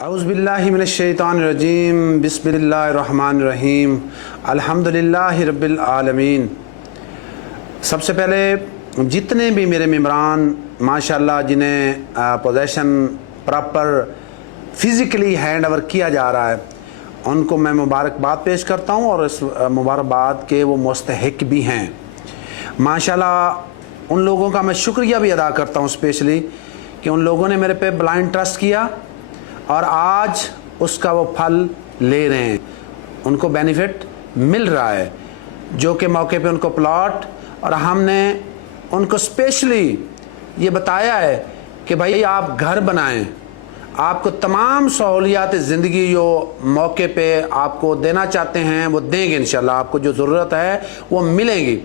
اعوذ باللہ من الشیطان الرجیم بسم اللہ الرحمن الرحیم الحمدللہ رب العالمین۔ سب سے پہلے جتنے بھی میرے ممبران ماشاءاللہ جنہیں position proper physically hand over کیا جا رہا ہے ان کو میں مبارکباد پیش کرتا ہوں، اور اس مبارکباد کے وہ مستحق بھی ہیں ماشاءاللہ۔ ان لوگوں کا میں شکریہ بھی ادا کرتا ہوں اسپیشلی کہ ان لوگوں نے میرے پہ بلائنڈ ٹرسٹ کیا اور آج اس کا وہ پھل لے رہے ہیں، ان کو بینیفٹ مل رہا ہے، جو کہ موقع پہ ان کو پلاٹ، اور ہم نے ان کو اسپیشلی یہ بتایا ہے کہ بھائی آپ گھر بنائیں، آپ کو تمام سہولیات زندگی جو موقع پہ آپ کو دینا چاہتے ہیں وہ دیں گے انشاءاللہ، آپ کو جو ضرورت ہے وہ ملیں گی۔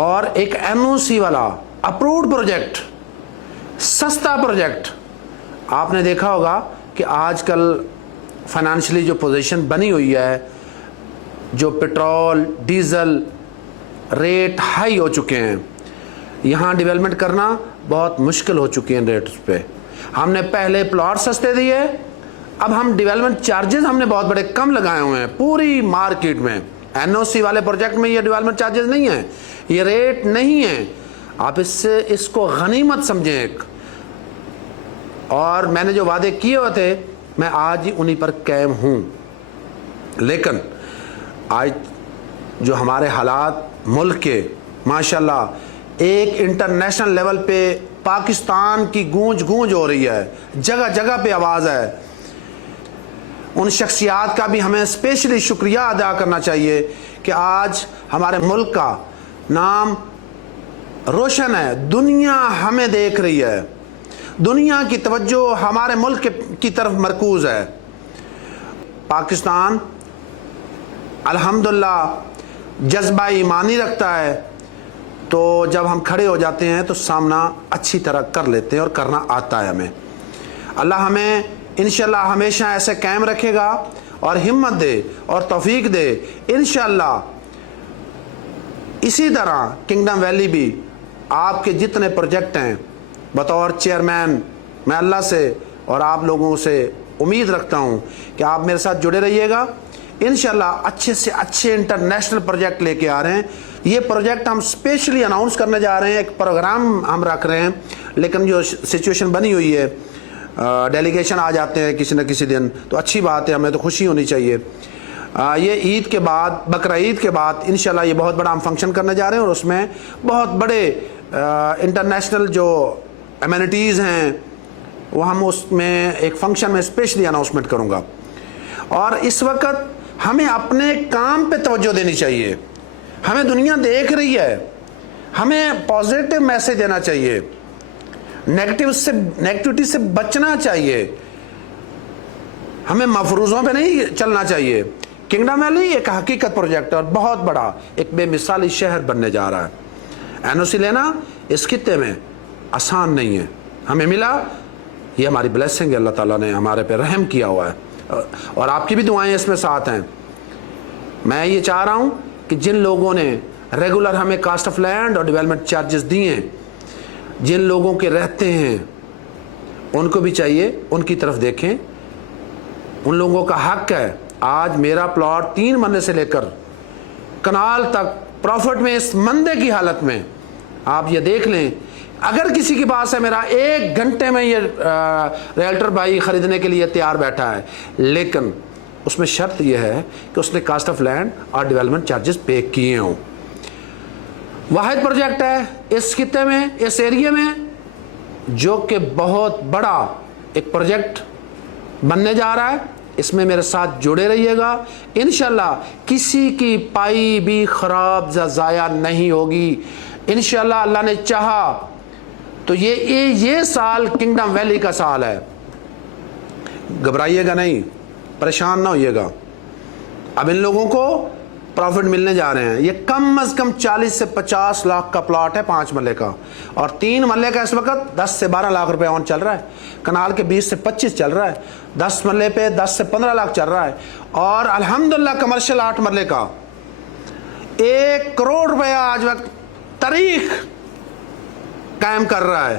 اور ایک NOC والا اپرووڈ پروجیکٹ، سستا پروجیکٹ، آپ نے دیکھا ہوگا کہ آج کل فائنانشلی جو پوزیشن بنی ہوئی ہے، جو پیٹرول ڈیزل ریٹ ہائی ہو چکے ہیں، یہاں ڈیولپمنٹ کرنا بہت مشکل ہو چکی ہیں ریٹس پہ۔ ہم نے پہلے پلاٹ سستے دیے، اب ہم ڈیولپمنٹ چارجز ہم نے بہت بڑے کم لگائے ہوئے ہیں پوری مارکیٹ میں۔ NOC والے پروجیکٹ میں یہ ڈیولپمنٹ چارجز نہیں ہیں، یہ ریٹ نہیں ہیں، آپ اس کو غنیمت سمجھیں ایک۔ اور میں نے جو وعدے کیے ہوئے تھے میں آج ہی انہی پر قائم ہوں، لیکن آج جو ہمارے حالات ملک کے ماشاءاللہ ایک انٹرنیشنل لیول پہ پاکستان کی گونج ہو رہی ہے، جگہ جگہ پہ آواز ہے، ان شخصیات کا بھی ہمیں اسپیشلی شکریہ ادا کرنا چاہیے کہ آج ہمارے ملک کا نام روشن ہے، دنیا ہمیں دیکھ رہی ہے، دنیا کی توجہ ہمارے ملک کی طرف مرکوز ہے۔ پاکستان الحمدللہ جذبہ ایمانی رکھتا ہے، تو جب ہم کھڑے ہو جاتے ہیں تو سامنا اچھی طرح کر لیتے ہیں اور کرنا آتا ہے ہمیں۔ اللہ ہمیں انشاءاللہ ہمیشہ ایسے قائم رکھے گا اور ہمت دے اور توفیق دے انشاءاللہ۔ اسی طرح کنگڈم ویلی بھی آپ کے جتنے پروجیکٹ ہیں، بطور چیئرمین میں اللہ سے اور آپ لوگوں سے امید رکھتا ہوں کہ آپ میرے ساتھ جڑے رہیے گا انشاءاللہ۔ اچھے سے اچھے انٹرنیشنل پروجیکٹ لے کے آ رہے ہیں، یہ پروجیکٹ ہم اسپیشلی اناؤنس کرنے جا رہے ہیں، ایک پروگرام ہم رکھ رہے ہیں، لیکن جو سچویشن بنی ہوئی ہے ڈیلیگیشن آ جاتے ہیں کسی نہ کسی دن، تو اچھی بات ہے، ہمیں تو خوشی ہونی چاہیے۔ یہ عید کے بعد، بقرہ عید کے بعد انشاءاللہ یہ بہت بڑا ہم فنکشن کرنے جا رہے ہیں، اور اس میں بہت بڑے انٹرنیشنل جو ایمینٹیز ہیں وہ ہم اس میں ایک فنکشن میں اسپیشلی اناؤنسمنٹ کروں گا۔ اور اس وقت ہمیں اپنے کام پہ توجہ دینی چاہیے، ہمیں دنیا دیکھ رہی ہے، ہمیں پازیٹیو میسج دینا چاہیے، نیگیٹیوٹی سے بچنا چاہیے، ہمیں مفروضوں پہ نہیں چلنا چاہیے۔ کنگڈم ویلی ایک حقیقت پروجیکٹ اور بہت بڑا ایک بے مثالی شہر بننے جا رہا ہے۔ NOC لینا اس خطے میں آسان نہیں ہے، ہمیں ملا، یہ ہماری بلیسنگ ہے، اللہ تعالیٰ نے ہمارے پہ رحم کیا ہوا ہے، اور آپ کی بھی دعائیں اس میں ساتھ ہیں۔ میں یہ چاہ رہا ہوں کہ جن لوگوں نے ریگولر ہمیں کاسٹ آف لینڈ اور ڈیولپمنٹ چارجز دیے، جن لوگوں کے رہتے ہیں ان کو بھی چاہیے ان کی طرف دیکھیں، ان لوگوں کا حق ہے۔ آج میرا پلاٹ 3 مرلے سے لے کر کنال تک پروفٹ میں، اس مندے کی حالت میں آپ یہ دیکھ لیں، اگر کسی کے پاس ہے میرا 1 گھنٹے میں یہ ریلٹر بھائی خریدنے کے لیے تیار بیٹھا ہے، لیکن اس میں شرط یہ ہے کہ اس نے کاسٹ آف لینڈ اور ڈیولپمنٹ چارجز پے کیے ہوں۔ واحد پروجیکٹ ہے اس خطے میں، اس ایریے میں، جو کہ بہت بڑا ایک پروجیکٹ بننے جا رہا ہے، اس میں میرے ساتھ جڑے رہیے گا انشاءاللہ۔ کسی کی پائی بھی خراب ضائع نہیں ہوگی انشاءاللہ۔ اللہ نے چاہا تو یہ سال کنگڈم ویلی کا سال ہے، گھبرائیے گا نہیں، پریشان نہ ہوئیے گا۔ اب ان لوگوں کو پروفٹ ملنے جا رہے ہیں، یہ کم از کم 40 سے 50 لاکھ کا پلاٹ ہے 5 مرلے کا، اور 3 مرلے کا اس وقت 10 سے 12 لاکھ روپے آن چل رہا ہے، کنال کے 20 سے 25 چل رہا ہے، 10 مرلے پہ 10 سے 15 لاکھ چل رہا ہے، اور الحمدللہ کمرشل 8 مرلے کا 1 کروڑ روپیہ آج وقت تاریخ قائم کر رہا ہے۔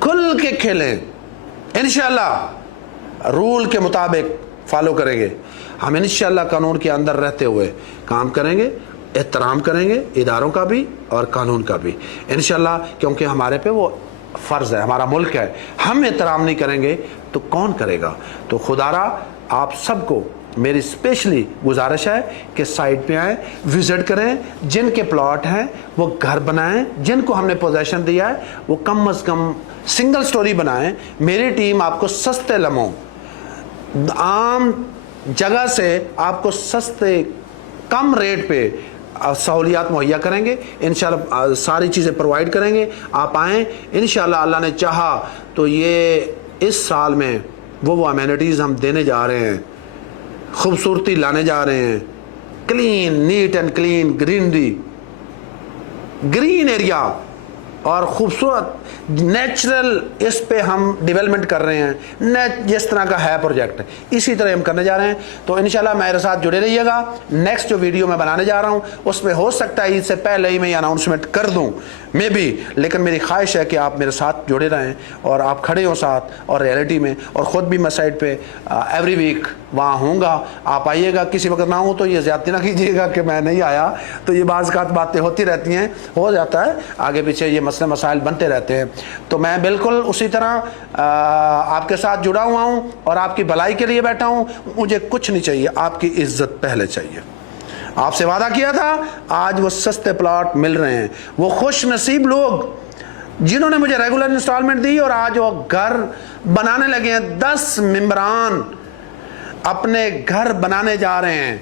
کھل کے کھیلیں, انشاءاللہ رول کے مطابق فالو کریں گے. ہم انشاءاللہ قانون کے اندر رہتے ہوئے کام کریں گے, احترام کریں گے اداروں کا بھی اور قانون کا بھی انشاءاللہ, کیونکہ ہمارے پہ وہ فرض ہے, ہمارا ملک ہے. ہم احترام نہیں کریں گے تو کون کرے گا؟ تو خدا را آپ سب کو میری اسپیشلی گزارش ہے کہ سائٹ پہ آئیں, وزٹ کریں, جن کے پلاٹ ہیں وہ گھر بنائیں, جن کو ہم نے پوزیشن دیا ہے وہ کم از کم سنگل سٹوری بنائیں. میری ٹیم آپ کو سستے لمحوں, عام جگہ سے آپ کو سستے کم ریٹ پہ سہولیات مہیا کریں گے انشاءاللہ, ساری چیزیں پرووائڈ کریں گے. آپ آئیں انشاءاللہ, اللہ نے چاہا تو یہ اس سال میں وہ امینٹیز ہم دینے جا رہے ہیں, خوبصورتی لانے جا رہے ہیں, clean, neat and clean greenery, green area اور خوبصورت نیچرل اس پہ ہم ڈیولپمنٹ کر رہے ہیں. جس طرح کا ہے پروجیکٹ اسی طرح ہم کرنے جا رہے ہیں. تو انشاءاللہ میرے ساتھ جڑے رہیے گا. نیکسٹ جو ویڈیو میں بنانے جا رہا ہوں اس میں ہو سکتا ہے عید سے پہلے ہی میں یہ اناؤنسمنٹ کر دوں میں بھی, لیکن میری خواہش ہے کہ آپ میرے ساتھ جڑے رہیں اور آپ کھڑے ہوں ساتھ اور ریئلٹی میں. اور خود بھی میں سائٹ پہ ایوری ویک وہاں ہوں گا, آپ آئیے گا. کسی وقت نہ ہوں تو یہ زیادتی نہ کیجیے گا کہ میں نہیں آیا, تو یہ بعض اوقات باتیں ہوتی رہتی ہیں, ہو جاتا ہے آگے پیچھے یہ مسئلے مسائل بنتے رہتے ہیں. تو میں بالکل اسی طرح آپ کے ساتھ جڑا ہوا ہوں اور آپ کی بھلائی کے لیے بیٹھا ہوں. مجھے کچھ نہیں چاہیے, آپ کی عزت پہلے چاہیے. آپ سے وعدہ کیا تھا, آج وہ سستے پلاٹ مل رہے ہیں. وہ خوش نصیب لوگ جنہوں نے مجھے ریگولر انسٹالمنٹ دی اور آج وہ گھر بنانے لگے ہیں, 10 ممبران اپنے گھر بنانے جا رہے ہیں.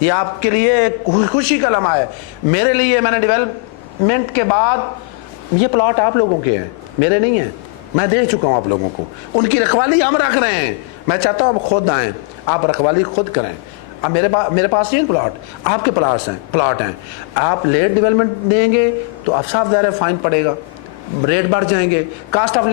یہ آپ کے لیے ایک خوشی کا لمحہ ہے. میرے لیے, میں نے ڈیولپمنٹ کے بعد, یہ پلاٹ آپ لوگوں کے ہیں, میرے نہیں ہیں, میں دے چکا ہوں آپ لوگوں کو. ان کی رکھوالی ہم رکھ رہے ہیں. میں چاہتا ہوں آپ خود آئیں, آپ رکھوالی خود کریں. اب میرے پاس یہ پلاٹ آپ کے پلاٹ ہیں. آپ لیٹ ڈیولپمنٹ دیں گے تو اب صاف ظاہر ہے فائن پڑے گا, ریٹ بڑھ جائیں گے. کاسٹ آف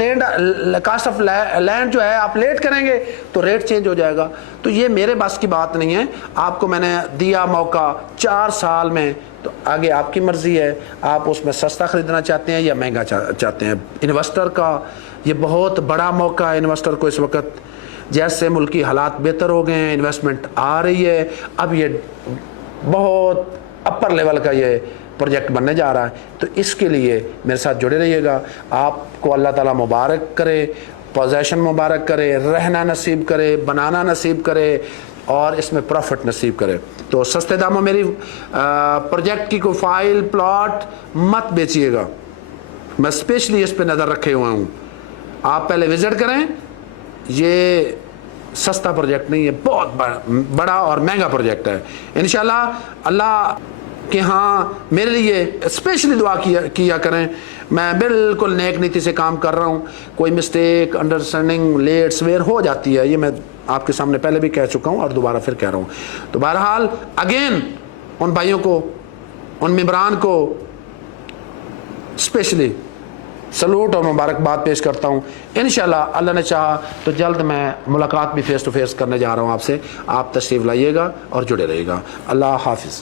لینڈ جو ہے آپ لیٹ کریں گے تو ریٹ چینج ہو جائے گا. تو یہ میرے بس کی بات نہیں ہے. آپ کو میں نے دیا موقع 4 سال میں, تو آگے آپ کی مرضی ہے, آپ اس میں سستا خریدنا چاہتے ہیں یا مہنگا چاہتے ہیں. انویسٹر کا یہ بہت بڑا موقع ہے. انویسٹر کو اس وقت جیسے ملکی حالات بہتر ہو گئے ہیں, انویسٹمنٹ آ رہی ہے, اب یہ بہت اپر لیول کا یہ پروجیکٹ بننے جا رہا ہے. تو اس کے لیے میرے ساتھ جڑے رہیے گا. آپ کو اللہ تعالیٰ مبارک کرے, پوزیشن مبارک کرے, رہنا نصیب کرے, بنانا نصیب کرے اور اس میں پروفٹ نصیب کرے. تو سستے داموں میری پروجیکٹ کی کوئی فائل پلاٹ مت بیچیے گا, میں اسپیشلی اس پہ نظر رکھے ہوئے ہوں. آپ پہلے وزٹ کریں. یہ سستا پروجیکٹ نہیں ہے, بہت بڑا اور مہنگا پروجیکٹ ہے. انشاءاللہ اللہ کہ ہاں میرے لیے اسپیشلی دعا کیا کریں. میں بالکل نیک نیتی سے کام کر رہا ہوں. کوئی مسٹیک, انڈرسٹینڈنگ لیٹ سویر ہو جاتی ہے, یہ میں آپ کے سامنے پہلے بھی کہہ چکا ہوں اور دوبارہ پھر کہہ رہا ہوں. تو بہرحال اگین ان بھائیوں کو, ان ممبران کو اسپیشلی سلوٹ اور مبارکباد پیش کرتا ہوں. انشاءاللہ اللہ نے چاہا تو جلد میں ملاقات بھی فیس ٹو فیس کرنے جا رہا ہوں آپ سے. آپ تشریف لائیے گا اور جڑے رہیے گا. اللہ حافظ.